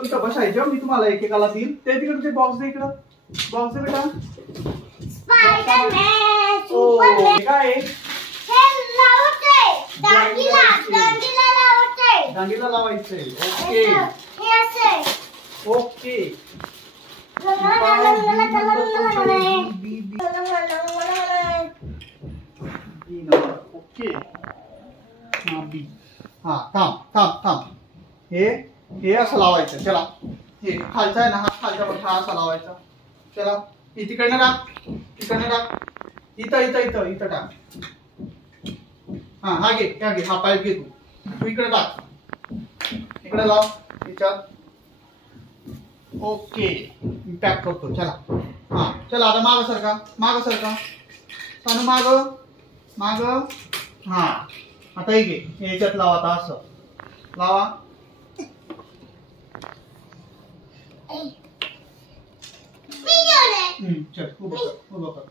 इथं बसायचं मी तुम्हाला एकेकाला देईल ते तिकडे ते बॉक्स दे इकडं बॉक्स दे बेटा स्पायडरमॅन सुपरमॅन काय हे लावते दांडीला लावते दांडीला लावायचंय ओके हे असे ओके ओके बी हा थांब थांब थांब हे असं लावायचं चला हे खालचा आहे ना हा खालचा पट्टा असा लावायचा चला तिकडनं टाक इथं इथं इथं इथं टाक हा घे हा पाईप घे तू इकडे टाक इकडे लाव याच्यात ओके पॅक करतो चला हा चला आता माग सरका सानू माग हा आता हे घे याच्यात लावा आता असं लावा चल उभं कर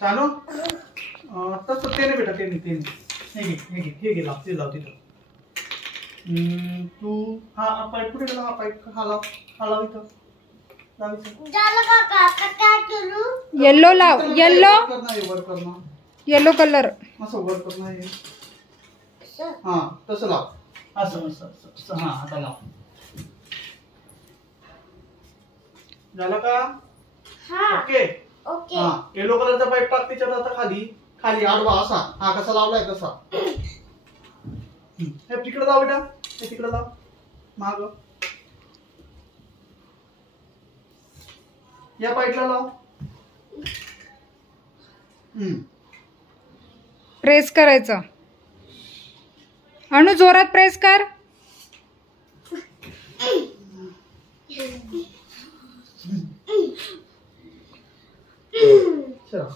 सानू तसं ते नाही बेटा ते हे घे लाव तिथं तू हा पाईप कुठे गेला हा पाईप हा लाव इथं येलो लाव येलो वर करना येलो कलर असं वर करना हे हा तसं लाव असं हा आता लाव झालं का ओके हा येलो कलरचा पाईप टाक त्याच्यात आता खाली आडवा असा हा कसा लावलाय तसा हे तिकडे लाव बेटा हे तिकडे लाव माग या पाईपला लाव प्रेस करायचं अनु जोरात प्रेस कर चला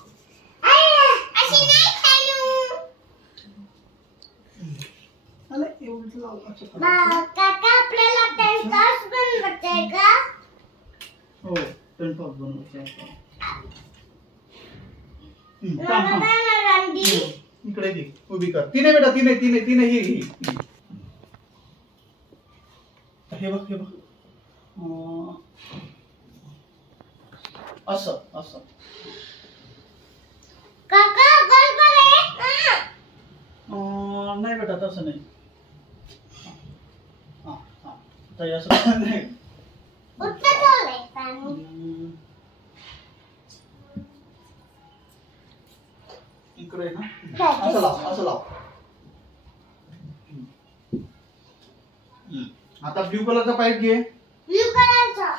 काका आपल्याला टेंट बनवायचा आहे का हो टेंट हाऊस बनवायचा आहे इकडे घे उभी कर तिने बेटा तिने हे बघ असं काका गडबड आहे नाही बेटा तसं नाही आता असं नाही इकडे ना असं लाव आता ब्ल्यू कलरचा पाईप घे ब्ल्यू कलरचा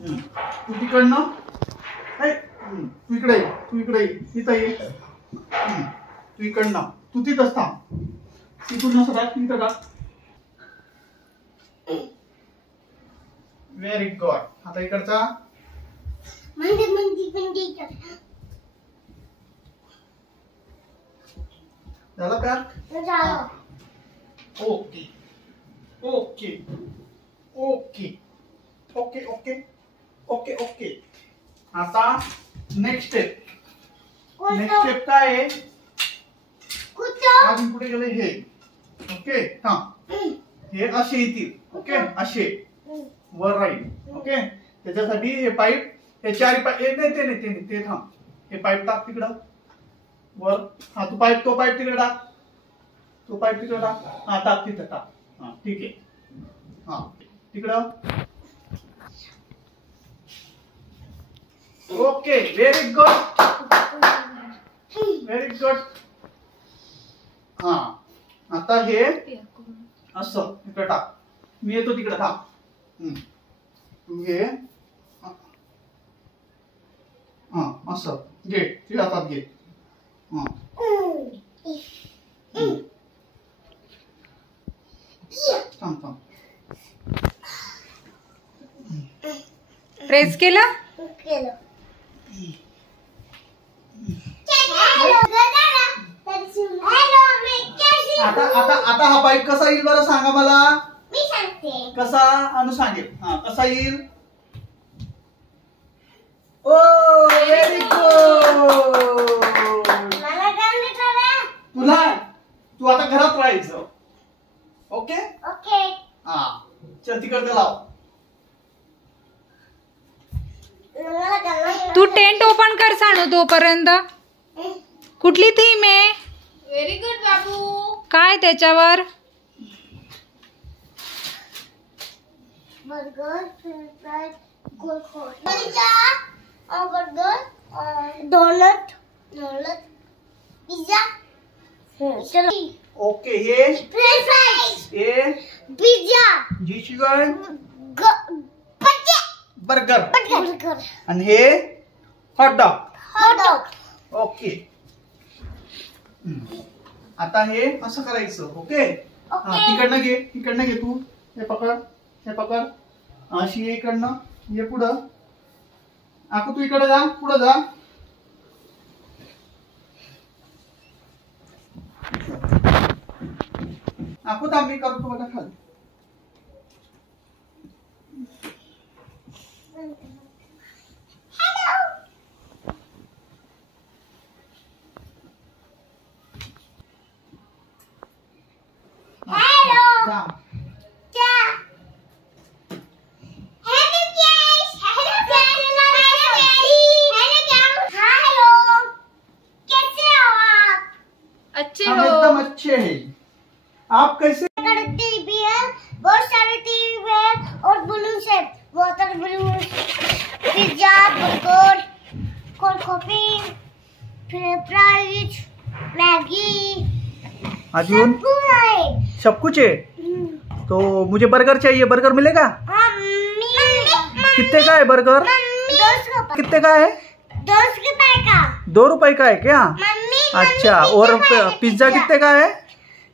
तू तिकडनं तू इकडे इथं ये तू इकडनं तू तिथंच थांब तिथून नसं टाक तिथं टाक व्हेरी गुड आता इकडचा झालं का okay okay okay okay okay okay okay आता नेक्स्ट स्टेप काय आहे अजून कुठे गेले हे ओके थांब हे असे येतील ओके असे वर राहील ओके त्याच्यासाठी हे पाईप हे चारी पाईप नाही ते थांब हे पाईप टाक तिकडं वर हा तो पाईप तिकडे टाक हा टाक तिथं टाक हा ठीक आहे हा तिकडं ओके व्हेरी गुड हा आता हे असं इकडे टाक मी येतो तिकडे थांब घे हा असं घे तुझ्या हातात घे हा थांब प्रेस केलं आता आता आता हा बाईक कसा येईल बरं सांगा मला. मी सांगते. कसा अनु सांगेल. हा कसा येईल. ओ व्हेरी गुड. मला गाणं करा. तुला तू आता घरात राहायचं. ओके. ओके. हा चल तिकडे लाव. मला गाणं. तू टेंट ओपन कर सानू तोपर्यंत. कुठली थीम आहे. व्हेरी गुड बाबू. काय त्याच्यावर. बर्गर, फ्रेंच फ्राइज, गोलगोल. Pizza, burger, donut, pizza. Okay हे फ्रेंच फ्राइज, हे पिझ्झा, जी चिकन बर्गर बर्गर, आणि हे hot dog. Hot dog. Okay. आता हे असं करायचं. ओके. हा तिकडनं घे तू. हे पकड अशी ये इकडनं. ये पुढं. आकू तू इकडे जा. पुढं जा. आकू थांब मी करतो बघा खाली. Hello. अच्छे हम एकदम अच्छे हैं. आप कैसे. टीवी है, बहुत सारे टीवी है और बलून है, water balloon, pizza, burger, cold coffee, French fries, Maggi, अजून सब है. सब कुछ है. तो मुझे बर्गर चाहिए. बर्गर मिलेगा. कितने का है बर्गर. कितने का है. 2 रुपए का. 2 रुपए का है क्या. मम्मी अच्छा. और पिज्जा कितने का है.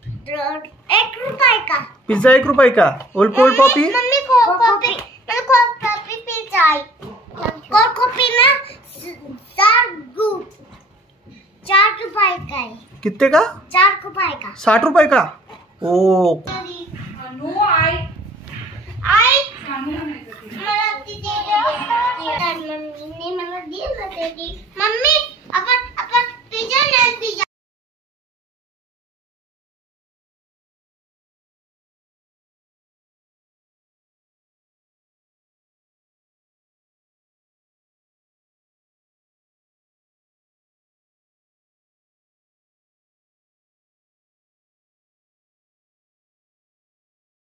1 रुपए का. पिज्जा 1 रुपए का. और cold coffee. Mummy cold coffee pizza. Cold coffee ना 4 रुपए का है. कितने का. 4 रुपए का. 60 रुपए का. ओ मम्मी आपण पिझ्जा नाही पिझ्जा